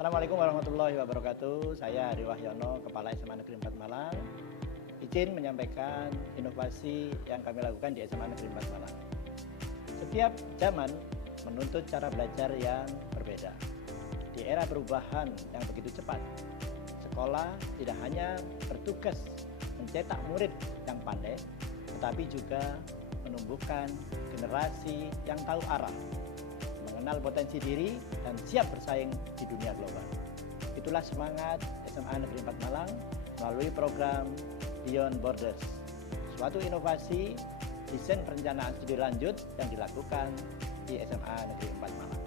Assalamualaikum warahmatullahi wabarakatuh. Saya Ari Wahyono, Kepala SMA Negeri 4 Malang. Izin menyampaikan inovasi yang kami lakukan di SMA Negeri 4 Malang. Setiap zaman menuntut cara belajar yang berbeda. Di era perubahan yang begitu cepat, sekolah tidak hanya bertugas mencetak murid yang pandai, tetapi juga menumbuhkan generasi yang tahu arah, mengenal potensi diri, dan siap bersaing di dunia global. Itulah semangat SMA Negeri 4 Malang melalui program Beyond Borders, suatu inovasi desain perencanaan studi lanjut yang dilakukan di SMA Negeri 4 Malang.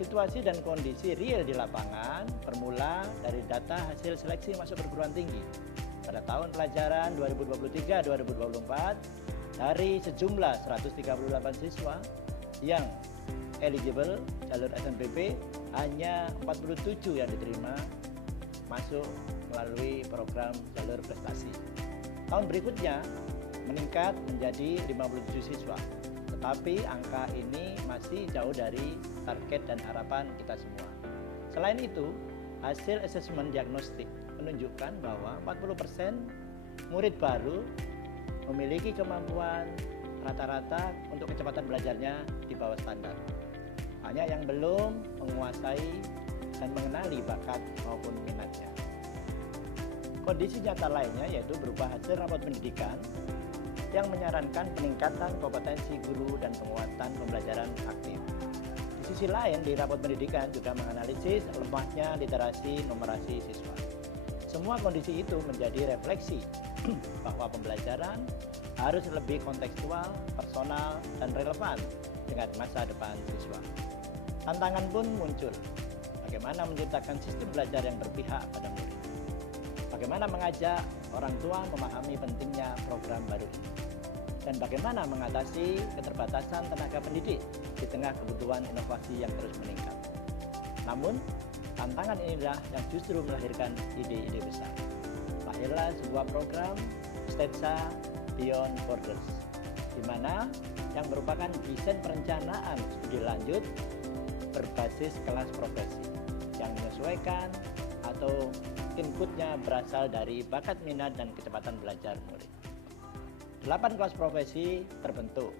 Situasi dan kondisi real di lapangan bermula dari data hasil seleksi masuk perguruan tinggi pada tahun pelajaran 2023-2024 dari sejumlah 138 siswa yang eligible jalur SNBP, hanya 47 yang diterima masuk melalui program jalur prestasi. Tahun berikutnya meningkat menjadi 57 siswa, tetapi angka ini masih jauh dari target dan harapan kita semua. Selain itu, hasil asesmen diagnostik menunjukkan bahwa 40% murid baru memiliki kemampuan rata-rata untuk kecepatan belajarnya di bawah standar. Hanya yang belum menguasai dan mengenali bakat maupun minatnya. Kondisi nyata lainnya yaitu berupa hasil rapot pendidikan yang menyarankan peningkatan kompetensi guru dan penguatan pembelajaran aktif. Di sisi lain, di rapot pendidikan juga menganalisis lemahnya literasi numerasi siswa. Semua kondisi itu menjadi refleksi bahwa pembelajaran harus lebih kontekstual, personal, dan relevan dengan masa depan siswa. Tantangan pun muncul. Bagaimana menciptakan sistem belajar yang berpihak pada murid? Bagaimana mengajak orang tua memahami pentingnya program baru ini? Dan bagaimana mengatasi keterbatasan tenaga pendidik di tengah kebutuhan inovasi yang terus meningkat? Namun, tantangan inilah yang justru melahirkan ide-ide besar. Lahirlah sebuah program STETSA Beyond Borders, di mana yang merupakan desain perencanaan studi lanjut berbasis kelas profesi yang menyesuaikan atau inputnya berasal dari bakat minat dan kecepatan belajar murid. 8 kelas profesi terbentuk,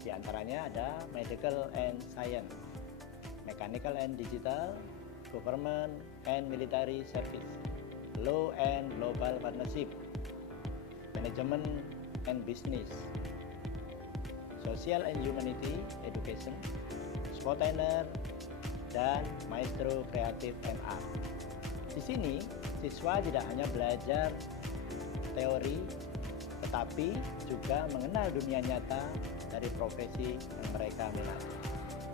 di antaranya ada Medical and Science, Mechanical and Digital, Government and Military Service, Law and Global Partnership, Management and Business, Social and Humanity Education, Sportainer, dan Maestro Creative and Art. Di sini, siswa tidak hanya belajar teori, tetapi juga mengenal dunia nyata dari profesi yang mereka minati.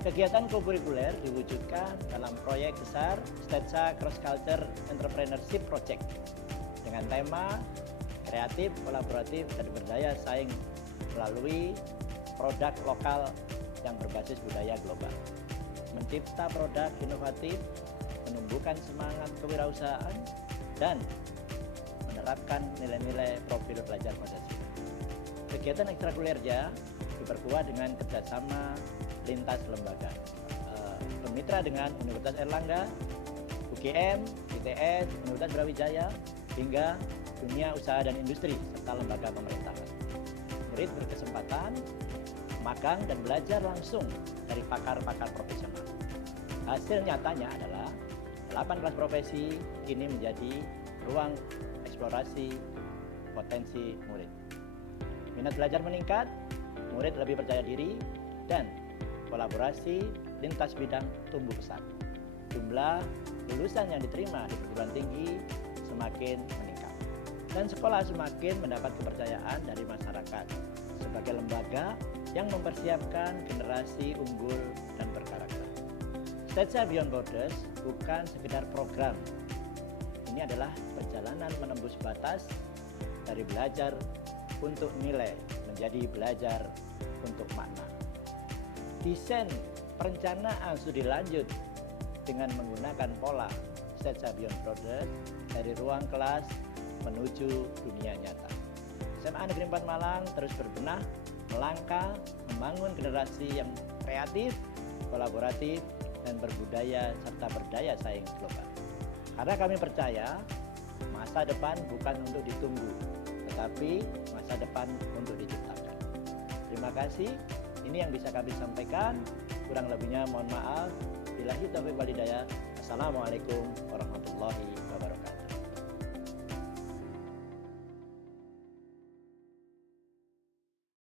Kegiatan kokurikuler diwujudkan dalam proyek besar STETSA Cross Culture Entrepreneurship Project dengan tema kreatif, kolaboratif, dan berdaya saing melalui produk lokal yang berbasis budaya global. Mencipta produk inovatif, menumbuhkan semangat kewirausahaan, dan menerapkan nilai-nilai profil pelajar Pancasila. Kegiatan ekstrakurikulernya diperkuat dengan kerjasama lintas lembaga, bermitra dengan Universitas Airlangga, UGM, ITS, Universitas Brawijaya, hingga dunia usaha dan industri serta lembaga pemerintahan. Murid berkesempatan magang dan belajar langsung dari pakar-pakar profesional. Hasil nyatanya adalah 8 kelas profesi kini menjadi ruang eksplorasi potensi murid. Minat belajar meningkat, murid lebih percaya diri, dan kolaborasi lintas bidang tumbuh pesat. Jumlah lulusan yang diterima di perguruan tinggi semakin meningkat, dan sekolah semakin mendapat kepercayaan dari masyarakat sebagai lembaga yang mempersiapkan generasi unggul dan berkarakter. STETSA Beyond Borders bukan sekedar program. Ini adalah perjalanan menembus batas dari belajar untuk nilai menjadi belajar untuk makna. Desain perencanaan studi lanjut dengan menggunakan pola STETSA Beyond Borders dari ruang kelas menuju dunia nyata. SMA Negeri 4 Malang terus berbenah, melangkah, membangun generasi yang kreatif, kolaboratif, dan berbudaya serta berdaya saing global. Karena kami percaya masa depan bukan untuk ditunggu, tetapi masa depan untuk diciptakan. Terima kasih. Ini yang bisa kami sampaikan. Kurang lebihnya mohon maaf. Billahi taufiq wal hidayah. Assalamualaikum warahmatullahi wabarakatuh.